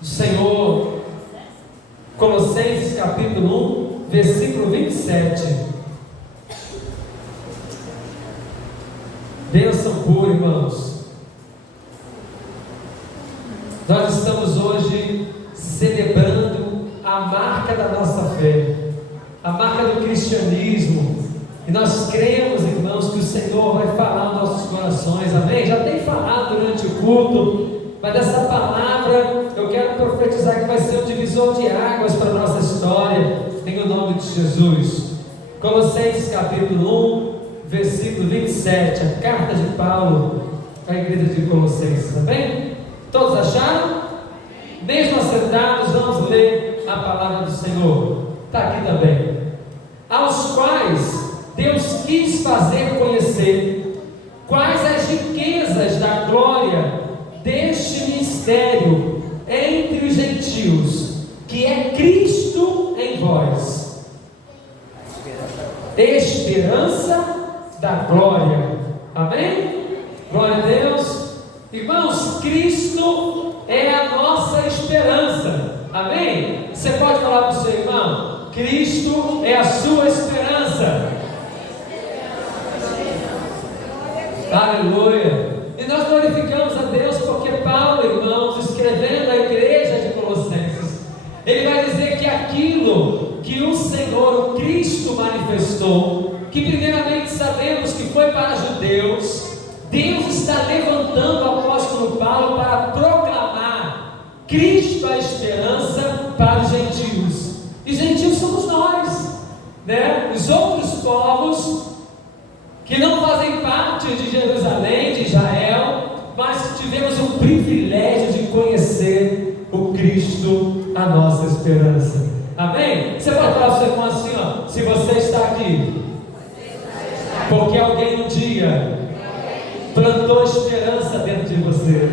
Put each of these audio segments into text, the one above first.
do Senhor. Colossenses capítulo 1, versículo 27. Bênção pura, irmãos. Nós estamos hoje celebrando a marca da nossa fé, a marca do cristianismo. E nós cremos, irmãos, que o Senhor vai falar nos nossos corações, amém? Já tem falado durante o culto, mas essa palavra eu quero profetizar que vai ser um divisor de águas para a nossa história, em o nome de Jesus. Colossenses capítulo 1, versículo 27, a carta de Paulo à igreja de Colossenses, amém? Todos acharam? Mesmo assentados, vamos ler a palavra do Senhor. Está aqui também. Aos quais Deus quis fazer conhecer quais as riquezas da glória deste mistério entre os gentios, que é Cristo em vós, esperança da glória. Amém? Glória a Deus. Irmãos, Cristo é a nossa esperança. Amém? Você pode falar para o seu irmão: Cristo é a sua esperança. Aleluia. E nós glorificamos a Deus porque Paulo, irmãos, escrevendo à igreja de Colossenses, ele vai dizer que aquilo que o Senhor, o Cristo, manifestou, que primeiramente sabemos que foi para judeus, Deus está levantando o apóstolo Paulo para proclamar Cristo a esperança para os gentios. E gentios somos nós, né? Os outros povos que não fazem parte de Jerusalém, de Israel, mas tivemos o privilégio de conhecer o Cristo, a nossa esperança. Amém? Você pode falar para o seu irmão assim, ó: se você está aqui, porque alguém um dia plantou esperança dentro de você.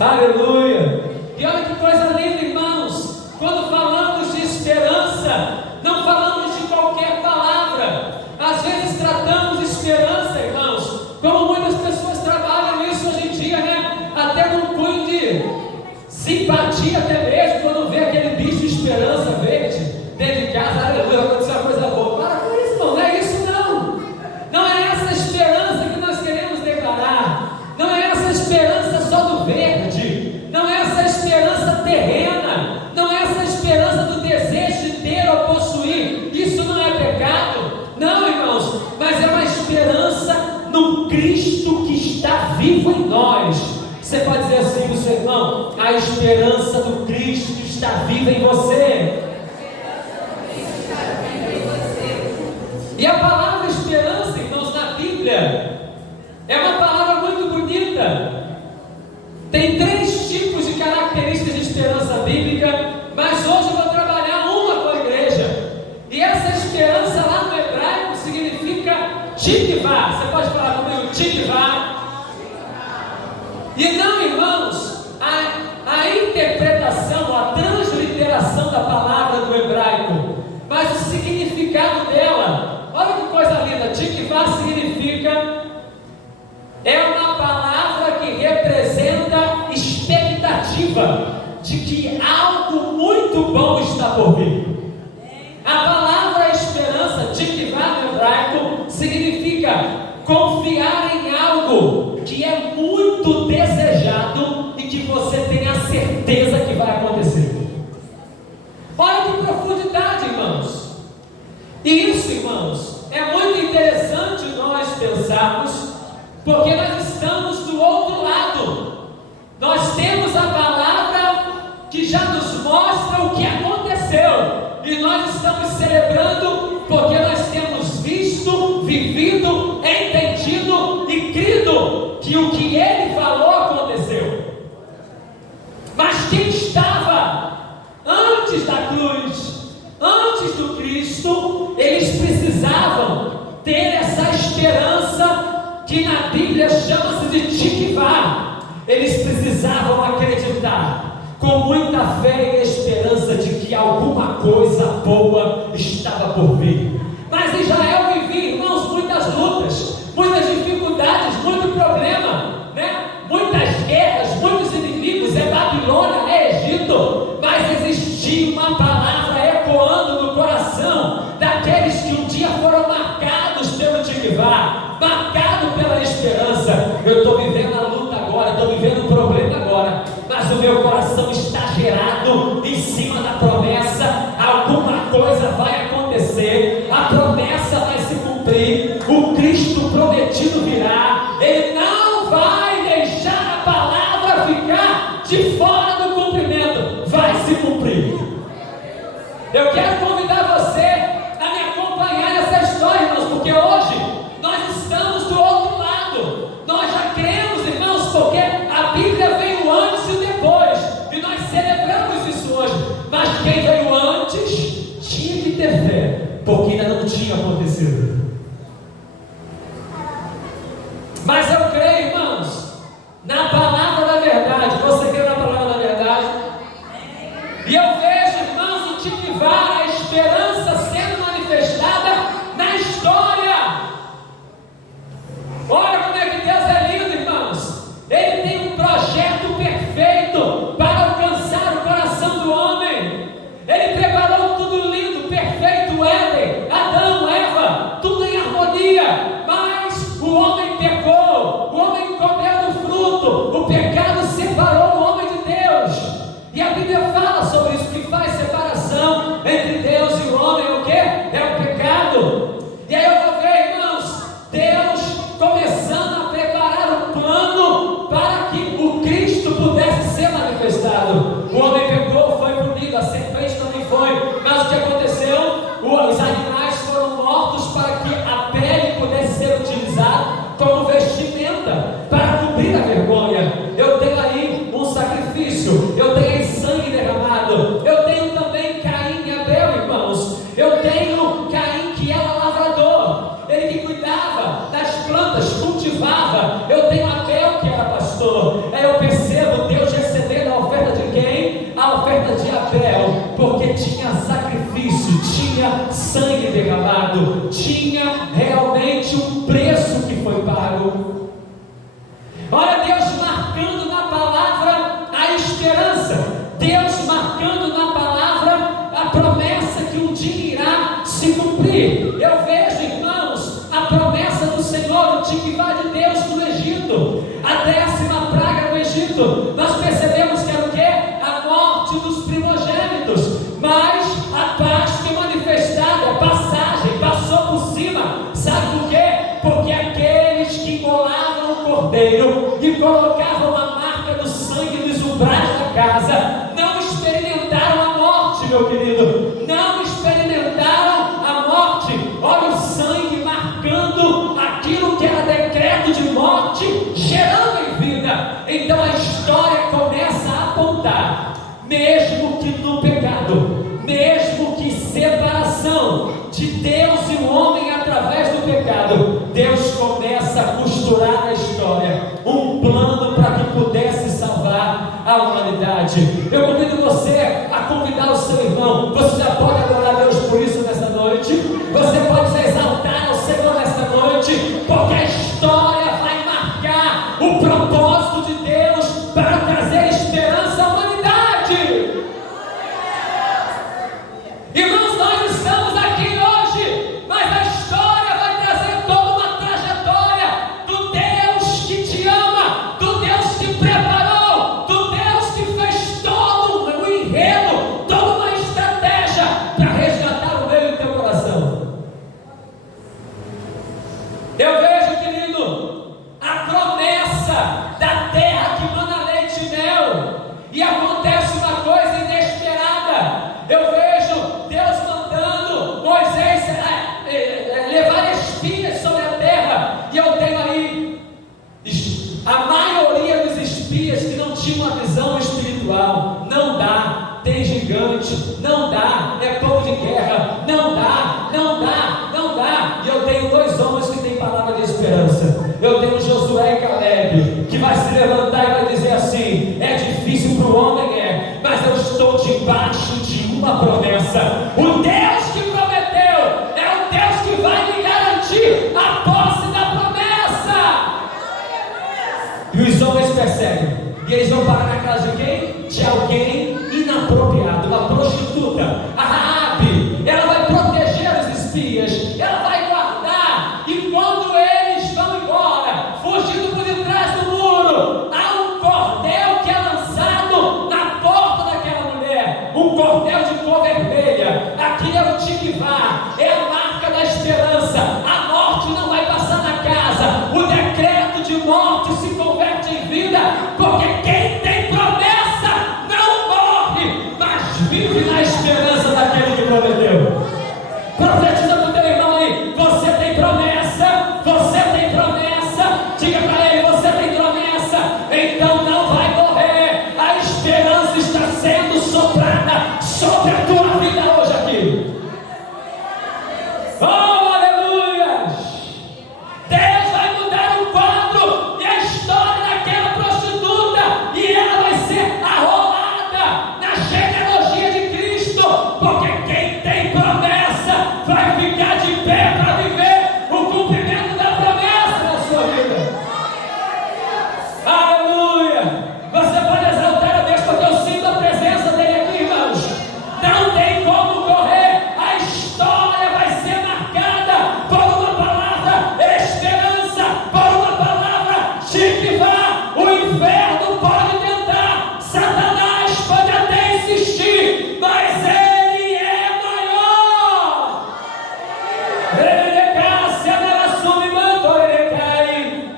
Aleluia! E olha que coisa linda, irmãos. Quando falamos de esperança, não falamos de qualquer palavra. Às vezes tratamos esperança, irmãos, como muitas pessoas trabalham isso hoje em dia, né? Até com um cunho de simpatia, até mesmo quando vê aquele bicho de esperança verde dentro de casa. Aleluia, aconteceu uma coisa boa. Para com isso, não é isso não. Não é essa esperança que nós queremos declarar. Não é essa esperança só do verde. Não é essa esperança terrena. Não é essa esperança do desejo de ter ou possuir. Isso não é pecado. Não, irmãos, mas é uma esperança no Cristo que está vivo em nós. Você pode dizer assim para o seu irmão: a esperança do Cristo está viva em você. E a palavra esperança, irmãos, na Bíblia é uma palavra muito bonita. Tem 3 tipos de características de esperança bíblica, mas hoje eu vou trabalhar uma com a igreja. E essa esperança lá no hebraico significa tikvah. Você pode falar comigo? Tikvah. E não, irmãos, a interpretação, a transliteração da palavra do hebraico, mas o significado dela. Olha que coisa linda. Tikvah significa, é uma palavra que representa expectativa de que algo muito bom está por vir. A palavra esperança, tikvah no hebraico, significa confiar em algo que é muito desejado e que você tem a certeza que vai acontecer. Olha que profundidade, irmãos. E isso, irmãos, é muito interessante nós pensarmos, porque nós estamos do outro lado. Nós temos a palavra que já nos mostra o que aconteceu. E nós estamos celebrando porque nós temos visto, vivido, entendido e crido que o que ele falou aconteceu. Mas quem estava antes da cruz, antes do Cristo, eles precisavam ter essa esperança que na Bíblia chama-se de tikvah. Eles precisavam acreditar com muita fé e esperança de que alguma coisa boa estava por vir. Mas Israel vivia, irmãos, muitas lutas, muitas dificuldades, muito problema, né? Muitas guerras, muitos inimigos. É Babilônia meu coração está gerado em cima da promessa, alguma coisa vai acontecer, a promessa vai se cumprir, o Cristo prometido virá, Ele não vai deixar a palavra ficar de fora do cumprimento, vai se cumprir. Eu quero convidar você a me acompanhar nessa história, irmãos, porque hoje nós estamos do outro lado. Nós já cremos, irmãos, porque a Bíblia veio antes e depois, e nós celebramos isso hoje. Mas quem veio antes tinha que ter fé, porque ainda não tinha acontecido. Mas eu creio, irmãos, na palavra da verdade. Você crê na palavra da verdade? E eu vejo, irmãos, o Tinivar, a esperança sendo manifestada na história. Olha como é que Deus é lindo, irmãos. Ele tem um projeto perfeito para alcançar o coração do homem. Ele preparou tudo lindo, perfeito, o Éden, Adão, Eva, tudo em harmonia. Mas o homem pecou, o homem comeu do fruto, o pecado separou o homem de Deus. E a Bíblia fala sobre isso, que faz separação entre Deus e o homem, o que? É o pecado. E aí eu vou ver, irmãos, Deus começando a preparar o plano para que o Cristo pudesse ser manifestado. O homem pecou, foi punido, a serpente também foi, mas o que aconteceu? Os animais foram mortos para que a pele pudesse ser utilizada como vestimenta, para cobrir a vergonha. Eu tenho aí um sacrifício, eu tenho aí sangue derramado, eu tenho também Caim e Abel, irmãos. Eu tenho Caim, que era lavrador, ele que cuidava das plantas, cultivava. Eu tenho Abel, que era pastor. Aí eu percebo Deus recebendo a oferta de quem? A oferta de Abel, porque tinha sacrifício, tinha sangue derramado, tinha realmente um preço que foi pago. Olha Deus marcando na palavra a esperança, Deus marcando na palavra a promessa que um dia irá se cumprir. Eu vejo, irmãos, a promessa do Senhor, o Tinivar de Deus no Egito, a 10ª praga do Egito. Nós percebemos que era o quê? A morte dos primogênitos. Mas a Páscoa manifestada, a passagem, passou por cima. Sabe por quê? Porque aqueles que imolavam o cordeiro e colocavam a marca do sangue nos umbrais da casa, não experimentaram a morte, meu querido. Não experimentaram a morte. Olha o sangue marcando aquilo que era decreto de morte, gerando em vida. Então a história começa a apontar, mesmo que no pecado, mesmo que separação de Deus e o homem através do pecado, Deus começa a costurar na história um plano para que pudesse salvar a humanidade. Eu convido você a convidar o seu irmão. Você já pode adorar a Deus por isso nessa noite. Você pode se exaltar ao Senhor nessa noite, porque a história vai marcar o propósito de Deus para trazer esperança à humanidade. Irmãos, nós estamos aqui hoje, mas a história vai trazer toda uma trajetória do Deus que te ama, do Deus que preparou, do Deus que fez todo o enredo, toda uma estratégia para resgatar o meu e o teu coração. Eu vejo, querido, a promessa da terra que manda leite e mel, e acontece uma coisa inesperada. Eu vejo Deus mandando Moisés levar espias sobre a terra, e eu tenho aí a maioria dos espias que não tinham uma visão espiritual. Não dá, tem gigante, não dá, é povo de guerra, não dá, não dá, não dá. E eu tenho 2 homens que têm palavra de esperança. Eu tenho Josué e Caleb, que vai se levantar e vai dizer assim: é difícil para o homem, mas eu estou debaixo de uma promessa. O Deus que prometeu é o Deus que vai me garantir a posse da promessa. E os homens percebem, e eles vão parar na casa de quem? De alguém inapropriado, uma prostituta. A Raabe, ela vai proteger os espias, ela vai guardar. E quando eles vão embora, fugindo por detrás do muro, há um cordel que é lançado chapéu de cor vermelha, aqui é o tikvá, é a marca da esperança. A morte não vai passar na casa, o decreto de morte se converte em vida, porque quem tem promessa não morre, mas vive na esperança daquele que prometeu. Profetiza para o teu irmão aí, você tem promessa, você tem promessa, diga para ele, você tem promessa, então não vai morrer, a esperança está sendo soprada sobre a tua vida hoje aqui. Oh, aleluia! Deus vai mudar o quadro e a história daquela prostituta, e ela vai ser arrolada na genealogia de Cristo, porque quem tem promessa vai ficar de pé para viver o cumprimento da promessa na sua vida. Aleluia! Você pode exaltar a Deus, porque eu sinto a presença dele aqui, irmãos. Não tem como correr, a história vai ser marcada por uma palavra esperança, por uma palavra tikvá. O inferno pode tentar, Satanás pode até insistir, mas ele é maior. Ele cai, se abraçou, me mandou, ele cai.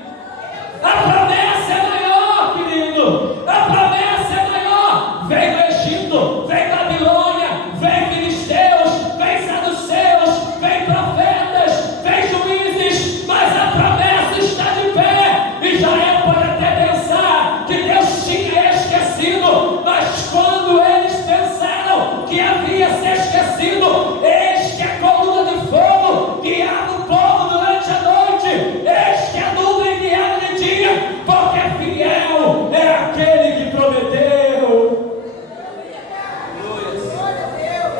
A promessa é maior, querido. A promessa é maior. Vem do Egito, vem Babilônia, vem filisteus, vem saduceus, vem profetas, vem juízes, mas a promessa está de pé. Israel pode até pensar que Deus tinha esquecido, mas quando eles pensaram que havia se esquecido, eis que a coluna de fogo guiava o povo durante a noite, eis que a nuvem guiava de dia, porque fiel é aquele que prometeu.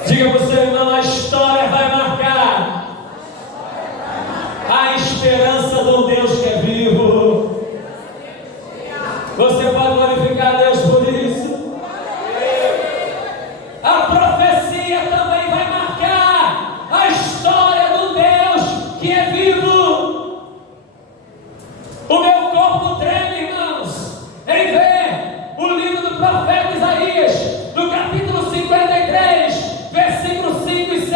Diga para o seu irmão, a história vai marcar a esperança de um Deus que é vivo. Você pode glorificar a Deus por isso. A profecia também vai marcar a história do Deus que é vivo. O meu corpo treme, irmãos, em ver o livro do profeta Isaías, no capítulo 53, versículos 5 e 6.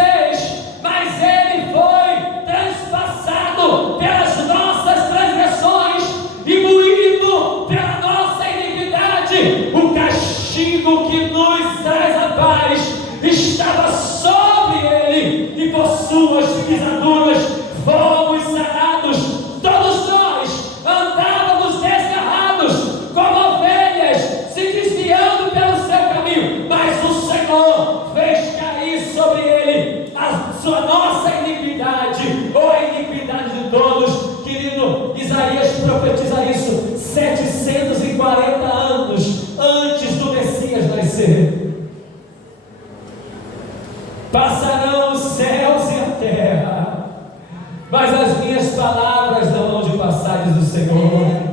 Mas ele foi transpassado pelas nossas transgressões e moído pela nossa iniquidade. O castigo que nos traz a paz estava sobre ele, e por suas pisaduras fomos sarados. Todos nós andávamos desgarrados como ovelhas, se desviando pelo seu caminho, mas o Senhor fez cair sobre ele a sua nossa iniquidade, ou a iniquidade de todos. Querido, Isaías profetiza isso 740 anos antes do Messias nascer. Passarão os céus e a terra, mas as minhas palavras não hão de passar, diz o Senhor.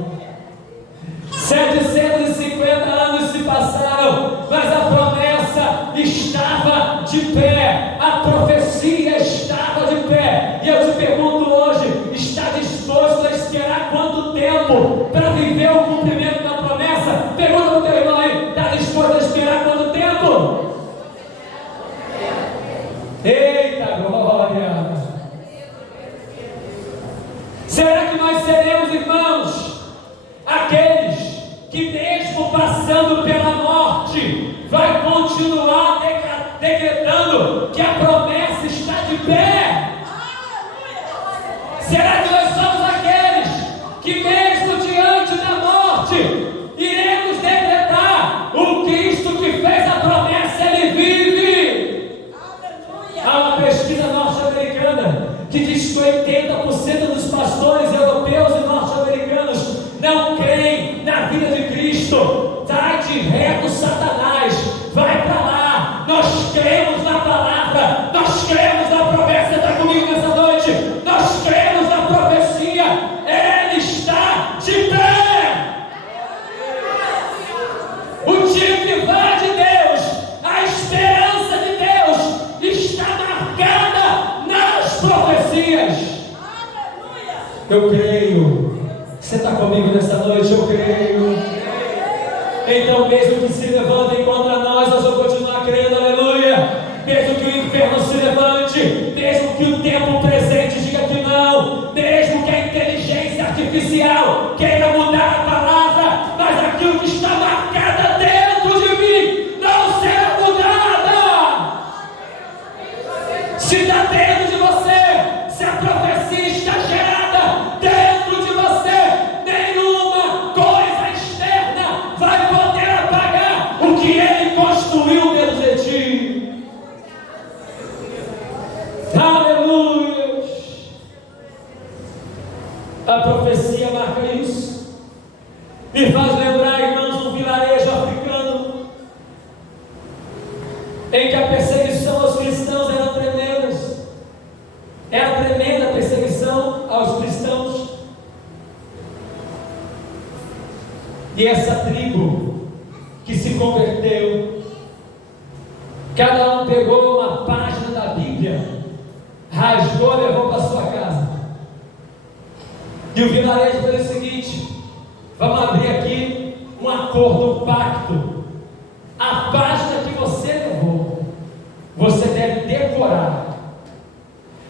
750 anos se passaram, mas a promessa estava de pé, a profecia estava de pé. E eu te pergunto hoje, está disposto a esperar quanto tempo para viver o cumprimento da promessa? Pergunta para o teu irmão aí, está disposto a esperar quanto tempo? Eita glória! Será que nós seremos, irmãos, aqueles que mesmo passando pela morte, vai continuar decretando que a promessa está de pé? Será que nós somos aqueles que mesmo diante da morte, iremos decretar o Cristo que fez a promessa, ele vive? Há uma pesquisa norte-americana que diz que 80% dos pastores europeus e norte-americanos não creem na vida de Cristo. Dá de reto Satanás, vai para lá. Nós cremos na palavra, nós cremos na promessa. Está comigo nessa noite? Nós cremos na profecia, ele está de pé. O tikvá de Deus, a esperança de Deus está marcada nas profecias. Eu creio. Você está comigo nessa noite? Eu creio. Então, mesmo que se levantem contra nós, nós vamos continuar crendo. Aleluia. se está dentro de você, se a profecia está gerada dentro de você, nenhuma coisa externa vai poder apagar o que Ele construiu dentro de ti. Aleluia! A profecia marca isso. Me faz lembrar, irmãos, do vilarejo africano, em que a perseguição aos cristãos era tremenda. Era tremenda a perseguição aos cristãos. E essa tribo que se converteu, cada um pegou uma página da Bíblia, rasgou e levou para sua casa. E o vilarejo fez o seguinte: vamos abrir aqui um acordo, um pacto. A página que você levou, você deve decorar.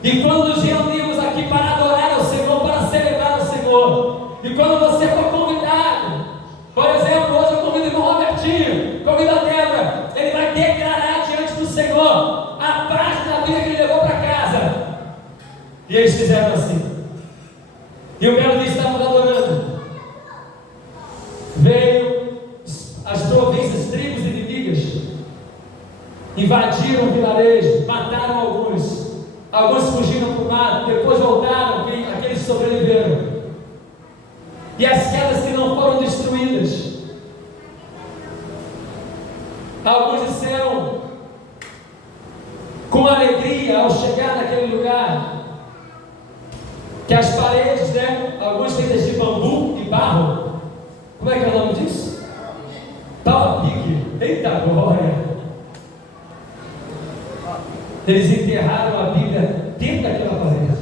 E quando nos reunimos aqui para adorar ao Senhor, para celebrar ao Senhor, e quando você for convidado, por exemplo, hoje eu convido o irmão Robertinho, convido a Débora, ele vai declarar diante do Senhor a página da Bíblia que ele levou para casa. E eles fizeram assim. E o belo dia estávamos adorando. Veio as províncias, tribos inimigas, invadiram o vilarejo, mataram alguns fugiram para o mato, depois voltaram, aqueles sobreviveram. E as quedas que não foram destruídas, alguns disseram com alegria ao chegar naquele lugar, que as paredes, alguns feitas de bambu e barro, como é que é o nome disso? Pau-a-pique. Eita glória! Eles enterraram a Bíblia dentro daquela parede,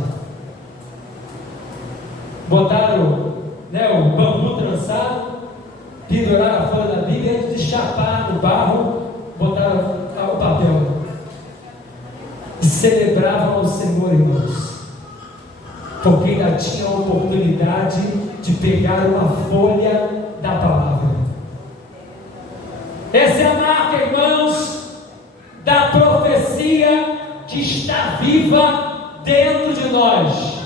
botaram o bambu trançado, penduraram a folha da Bíblia, e antes de chapar no barro, botaram o papel e celebravam ao Senhor, irmãos, porque ainda tinha a oportunidade de pegar uma folha da palavra. Essa é a marca, irmãos, da profecia que está viva dentro de nós.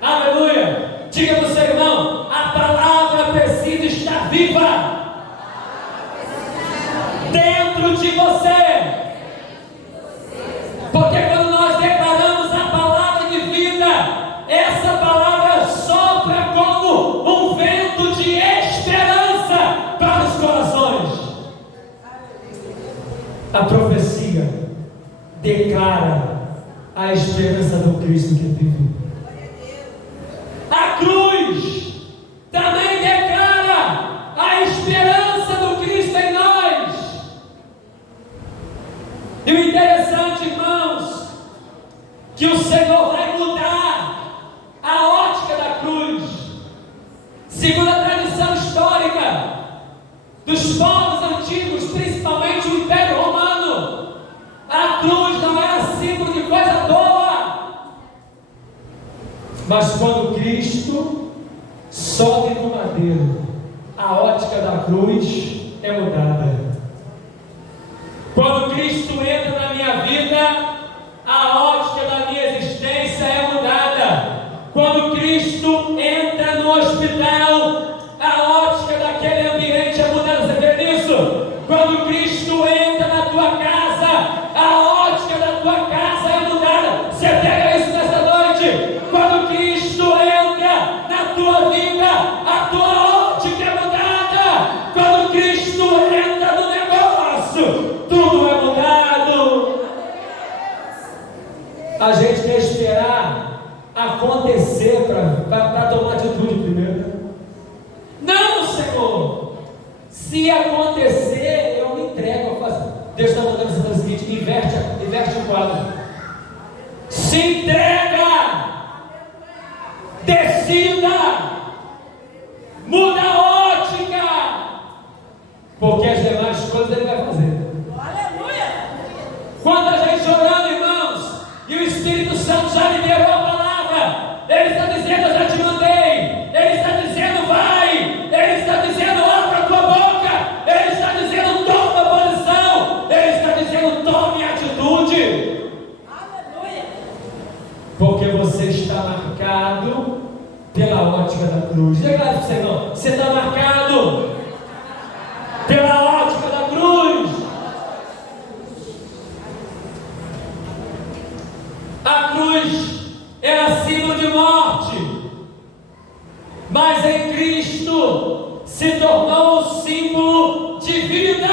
Aleluia! Diga para o seu irmão: a palavra precisa estar viva dentro de você. Porque quando nós declaramos a palavra de vida, essa palavra sopra como um vento de esperança para os corações. A profecia declara a esperança do Cristo que vive. A cruz também declara a esperança do Cristo em nós. E o interessante, irmãos, que o Senhor vai mudar a ótica da cruz, segundo a tradição histórica dos povos antigos, principalmente o Império Romano. A cruz não era símbolo de coisa boa, mas quando Cristo sobe no madeiro, a ótica da cruz é mudada. Quando Cristo entra na minha vida, a ótica da minha existência é mudada. Quando Cristo entra no hospital, a ótica daquele ambiente é mudada. Você vê nisso? Quando Cristo entra na tua casa, a ótica da tua casa é mudada. Você pega isso nessa noite? Quando Cristo entra na tua vida, a tua ótica é mudada. Quando Cristo entra no negócio, tudo é mudado. A gente quer esperar acontecer para tomar atitude primeiro. Não, Senhor! Se acontecer, eu me entrego a fazer. Deus está mandando você fazer o seguinte: inverte o quadro. Se entrega, decida, muda a ótica, porque as demais coisas Ele vai fazer. Aleluia! Quando a gente orando, irmãos, e o Espírito Santo já liberou a palavra, Ele está dizendo: eu já te mandei. Ele está dizendo: vai. Ele está dizendo: abra a tua boca. Ele está dizendo: toma posição. Ele está dizendo: tome atitude. Aleluia! você está marcado pela ótica da cruz. Declara para o Senhor: você está marcado pela ótica da cruz. A cruz era símbolo de morte, mas em Cristo se tornou um símbolo de vida.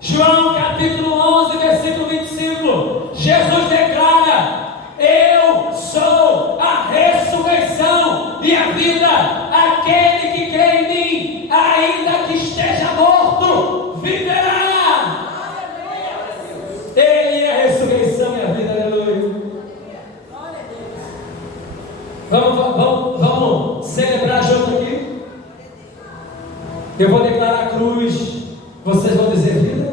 João capítulo 11, versículo 25, Jesus declara: eu sou a ressurreição e a vida. Aquele que crê em mim, ainda que esteja morto, viverá. Ele é a ressurreição e a vida. Aleluia. Vamos celebrar junto aqui. Eu vou declarar a cruz, vocês vão dizer vida.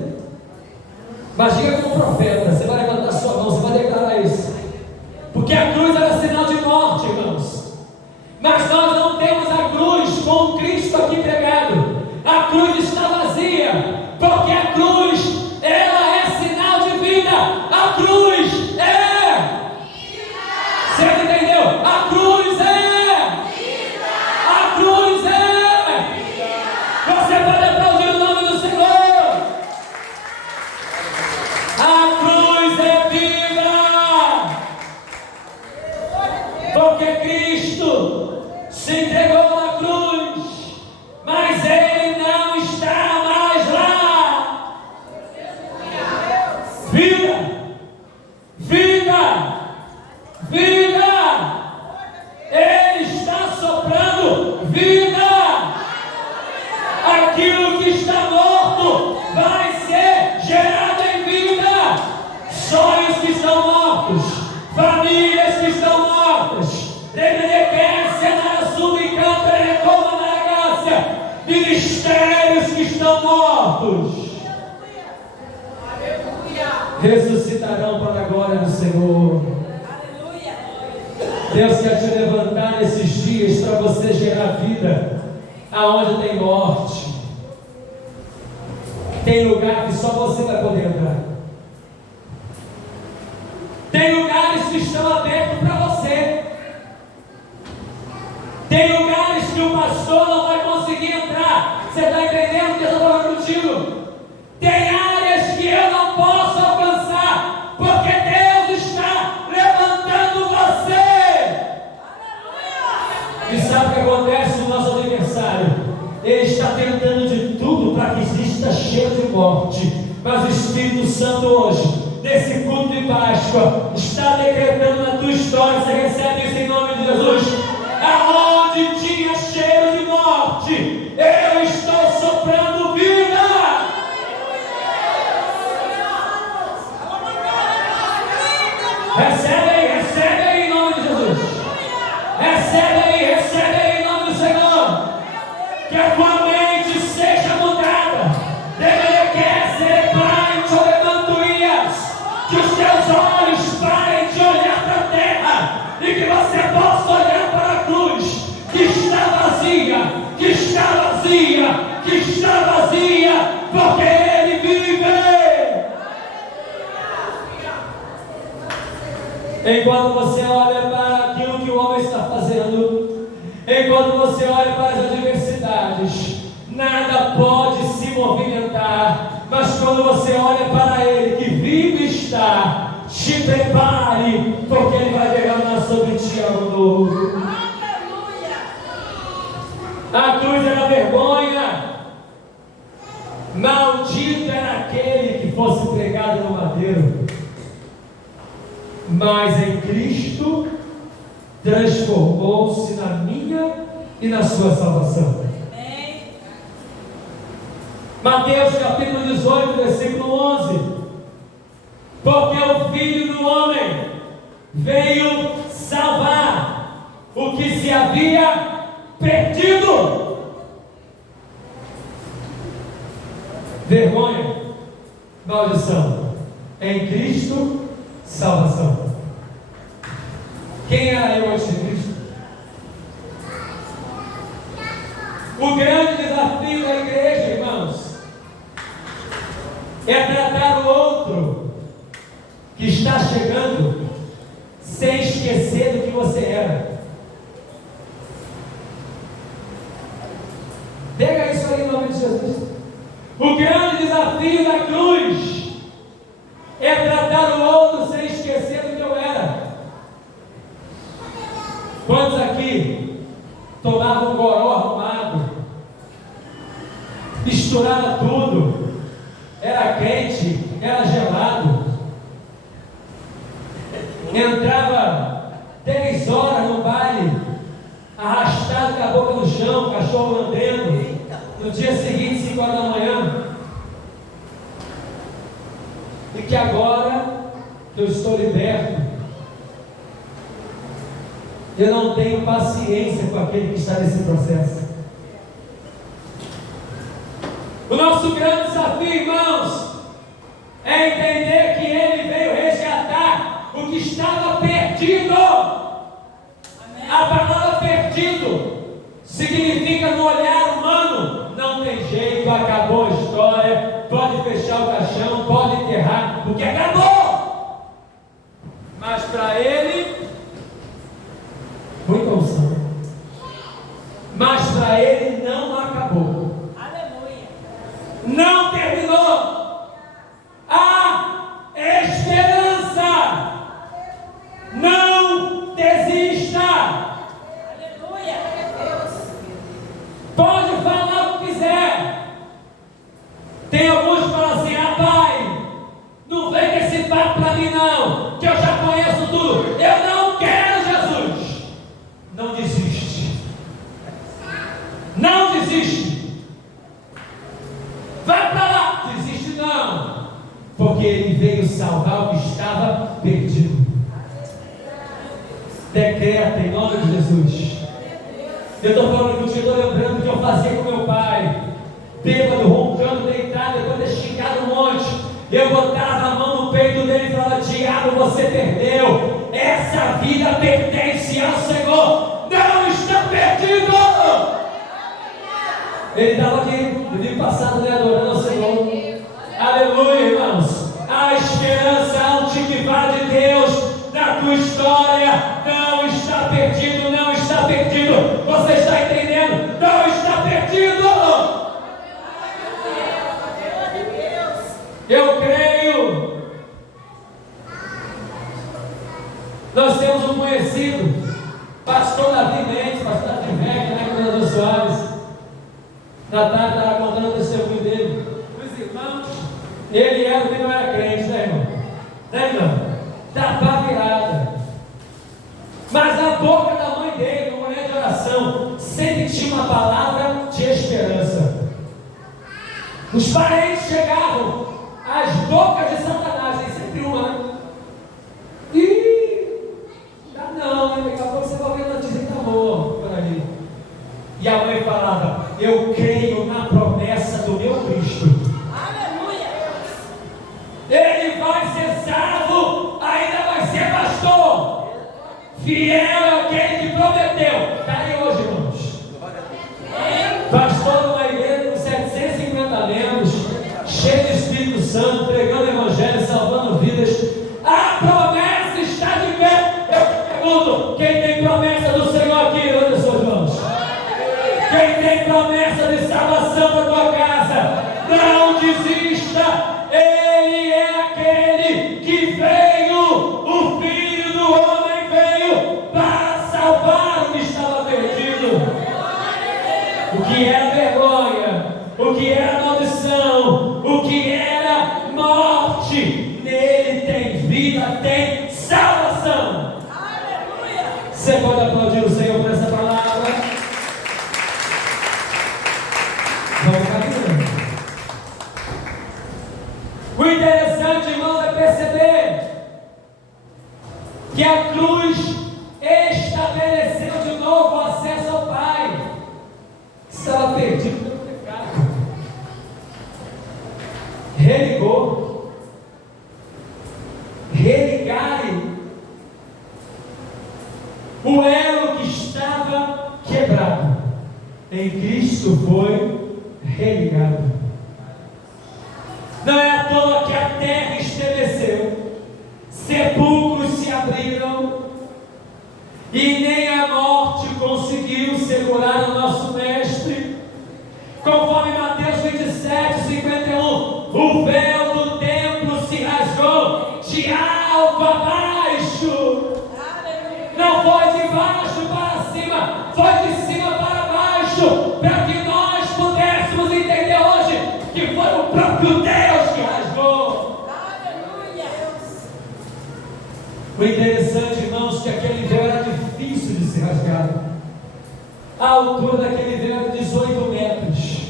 Mas diga como profeta, você vai levantar sua mão, você vai declarar isso. Porque a cruz era sinal de morte, irmãos. Mas nós não temos a cruz com Cristo aqui pregado. A cruz está vazia, porque a cruz, ela é sinal de vida. A cruz é. Você entendeu? A cruz é. A cruz é. Você pode aplaudir o nome do Senhor. A cruz é vida. Porque Cristo se entregou na cruz, mas Ele não está mais lá. Vida, vida, vida. Ele está soprando vida. Aquilo que está morto vai ser gerado em vida. Sonhos que estão mortos, famílias que estão mortas, ministérios que estão mortos ressuscitarão para a glória do Senhor. Deus quer te levantar nesses dias para você gerar vida aonde tem morte. Tem lugar que só você vai poder entrar. Tem lugares que estão abertos para você. Tem lugares que o pastor não vai conseguir entrar. Você está entendendo o que eu estou falando contigo? Tem áreas que eu não posso alcançar, porque Deus está levantando você. E sabe o que acontece no nosso aniversário? Ele está tentando de tudo para que exista cheiro de morte. Mas o Espírito Santo hoje, nesse culto de Páscoa, está decretando na tua história. Você recebe isso em nome de Jesus. Aonde tinha cheiro de morte, eu estou soprando vida. Recebe aí em nome de Jesus. Recebe aí em nome do Senhor. Que a tua mente seja mudada. Que os teus olhos parem de olhar para a terra e que você possa olhar para a cruz, que está vazia, que está vazia, que está vazia, porque Ele vive. Enquanto você olha para aquilo que o homem está fazendo, enquanto você olha para as adversidades, nada pode se movimentar. Mas quando você olha para Ele que vive e está, te prepare, porque Ele vai derramar sobre ti algo novo. Aleluia! A cruz era vergonha. Maldito era aquele que fosse pregado no madeiro. Mas em Cristo transformou-se na minha e na sua salvação. Mateus capítulo 18, versículo 11. Porque o Filho do Homem veio salvar o que se havia perdido. Vergonha, maldição. Em Cristo, salvação. Quem era eu antes de Cristo? O grande desafio da igreja, irmãos, é tratar o outro que está chegando sem esquecer do que você era. Pega isso aí em nome de Jesus. O grande desafio da cruz é tratar o outro sem esquecer do que eu era. Quantos aqui tomavam um goró arrumado, misturava tudo, era quente, era gelado, entrava 10 horas no baile, arrastado com a boca no chão, cachorro lambendo, no dia seguinte, 5 horas da manhã, e que agora que eu estou liberto, eu não tenho paciência com aquele que está nesse processo. O nosso grande desafio, irmãos, é entender que Ele veio resgatar o que estava perdido. A palavra perdido significa no olhar humano, não tem jeito, acabou a história, pode fechar o caixão, pode enterrar, porque acabou. Mas para Ele, muita unção. Mas para Ele não acabou. Aleluia. Não terminou. Há esperança. Não desista. Aleluia. Pode falar o que quiser. Tem alguns que falam assim: ah, pai, não vem com esse papo para mim não, que eu já conheço tudo. Eu não quero Jesus. Não desiste. Não desiste. Vai para lá. Desiste não. Porque Ele veio salvar o que estava perdido. Decreta em nome de Jesus. Eu estou falando contigo, estou lembrando o que eu fazia com meu pai. Bêbado, roncando, deitado, depois de esticado um monte. Eu botava a mão no peito dele e falava: diabo, você perdeu. Essa vida pertence ao Senhor. Não está perdido. Ele estava aqui no domingo passado, né, adorando ao Senhor. Aleluia, irmãos. A esperança, a antiguidade de Deus na tua história não está perdido, não está perdido. Você está entendendo? Não está perdido. Eu creio. Nós temos um conhecido, pastor Davi Mendes, pastor Davi Mendes, né, Governador Soares. Natália estava contando o testemunho dele. Os irmãos, ele era o que não era crente, né, irmão? Né, irmão? Da pá virada. Mas a boca da mãe dele, uma mulher de oração, sempre tinha uma palavra de esperança. Os parentes chegavam às bocas de Satanás, tem sempre uma, né? Não, né? Daqui a pouco você vai ver notícia que amor por aí. E a mãe falava: eu creio na promessa do meu Cristo. Aleluia! Ele vai ser salvo, ainda vai ser pastor. Fiel é aquele que prometeu. Está aí hoje, irmãos. Pastor numa igreja com 750 membros, cheio de Espírito Santo, pregando o Evangelho, salvando vidas. A promessa está de pé. Eu pergunto: quem tem promessa do Senhor aqui? Olha as suas mãos. Quem tem promessa de salvação para a tua casa, não desista. Ele é aquele que veio, o Filho do Homem veio para salvar o que estava perdido. O que era vergonha, o que era maldição, o que era morte, nele tem vida, tem salvação. Aleluia! Você pode aplaudir o Senhor por essa palavra? Vamos caminhando. O interessante, irmão, é perceber que a cruz estabeleceu de novo o acesso ao Pai, que estava perdido pelo pecado. Religou, religai o elo que estava quebrado, em Cristo foi religado. Não é à toa que a terra estremeceu, sepulcros se abriram, e nem a morte conseguiu segurar o nosso mestre. Conforme Mateus 27:51, o véu do templo se rasgou de alto a baixo. Não foi de baixo para cima, foi de cima para baixo, para que nós pudéssemos entender hoje que foi o próprio Deus que rasgou. O interessante, irmãos, que aquele véu era difícil de ser rasgado. A altura daquele véu era 18 metros,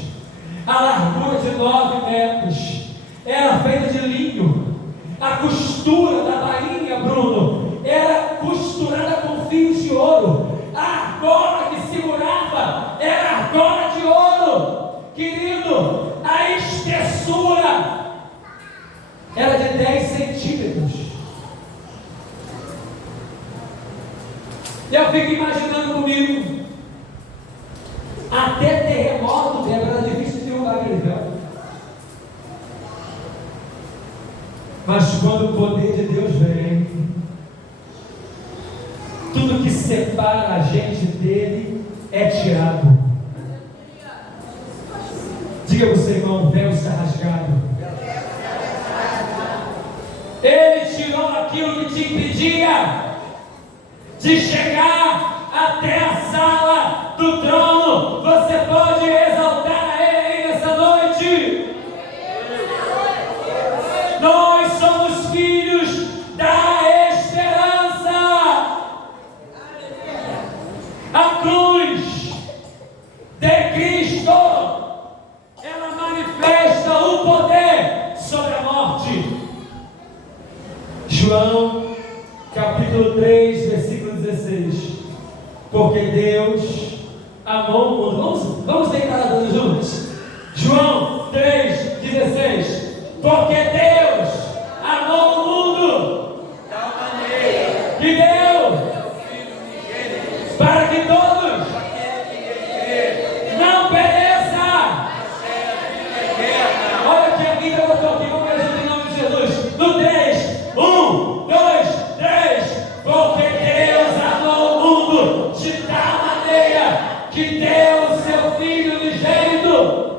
a largura de 9 metros, era feita de linho. A costura da bainha, Bruno, era costurada com fios de ouro. A argola que segurava era argola de ouro. Querido, a espessura era de 10 centímetros. Eu fico imaginando comigo, até terremoto, era difícil de derrubar aquele véu. Mas quando o poder de Deus vem, tudo que separa a gente dele é tirado. Diga para o seu irmão: o véu está rasgado. Ele tirou aquilo que te impedia de chegar até a sala do trono. Você pode exaltar a Ele aí nessa noite. Nós somos filhos da esperança. A cruz de Cristo, ela manifesta o poder sobre a morte. João capítulo 3, versículo 16. Porque Deus amou o mundo. Vamos deitar todos juntos. João 3, 16. Porque Deus amou o mundo que deu para que todos não pereçam. Olha que a vida botou aqui, vamos ver em nome de Jesus. No 3, 1, 2, 3. Porque Deus amou o mundo de tal maneira que deu o seu Filho unigênito.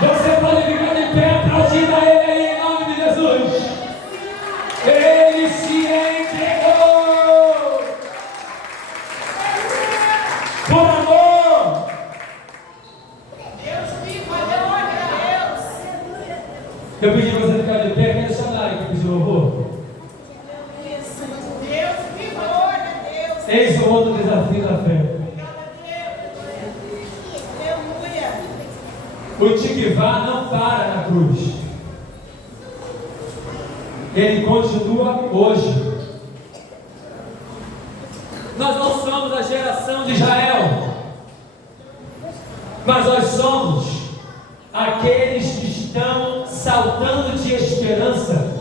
Você pode ficar de pé, aplaudindo a Ele aí em nome de Jesus. Ele se entregou por amor. Deus vivo, Deus. Eu pedi para você ficar de pé, quero chamar que pediu louvor. Deus vivo, Deus. Eis o outro desafio da fé. O Tikvá não para na cruz. Ele continua hoje. Nós não somos a geração de Israel, mas nós somos aqueles que estão saltando de esperança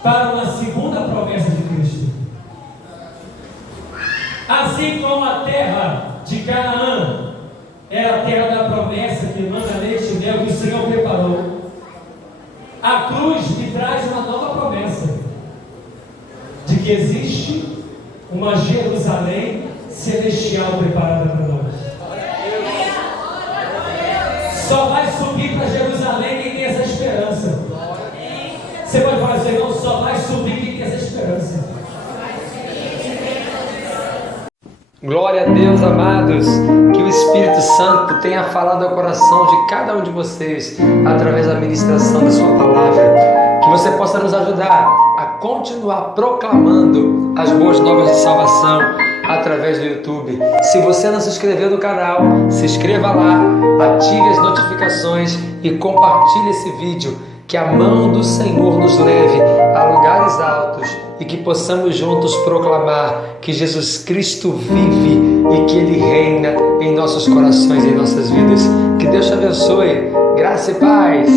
para uma segunda promessa de Cristo. Assim como a terra de Canaã era a terra da promessa que manda leite e mel, que o Senhor preparou, a cruz me traz uma nova promessa de que existe uma Jerusalém celestial preparada para nós. Só vai subir para Jerusalém quem tem essa esperança. Você pode falar assim: não, só vai subir quem tem essa esperança. Glória a Deus, amados, que o Espírito Santo tenha falado ao coração de cada um de vocês através da ministração da sua palavra, que você possa nos ajudar a continuar proclamando as boas novas de salvação através do YouTube. Se você não se inscreveu no canal, se inscreva lá, ative as notificações e compartilhe esse vídeo, que a mão do Senhor nos leve a lugares altos e que possamos juntos proclamar que Jesus Cristo vive e que Ele reina em nossos corações e em nossas vidas. Que Deus te abençoe. Graça e paz.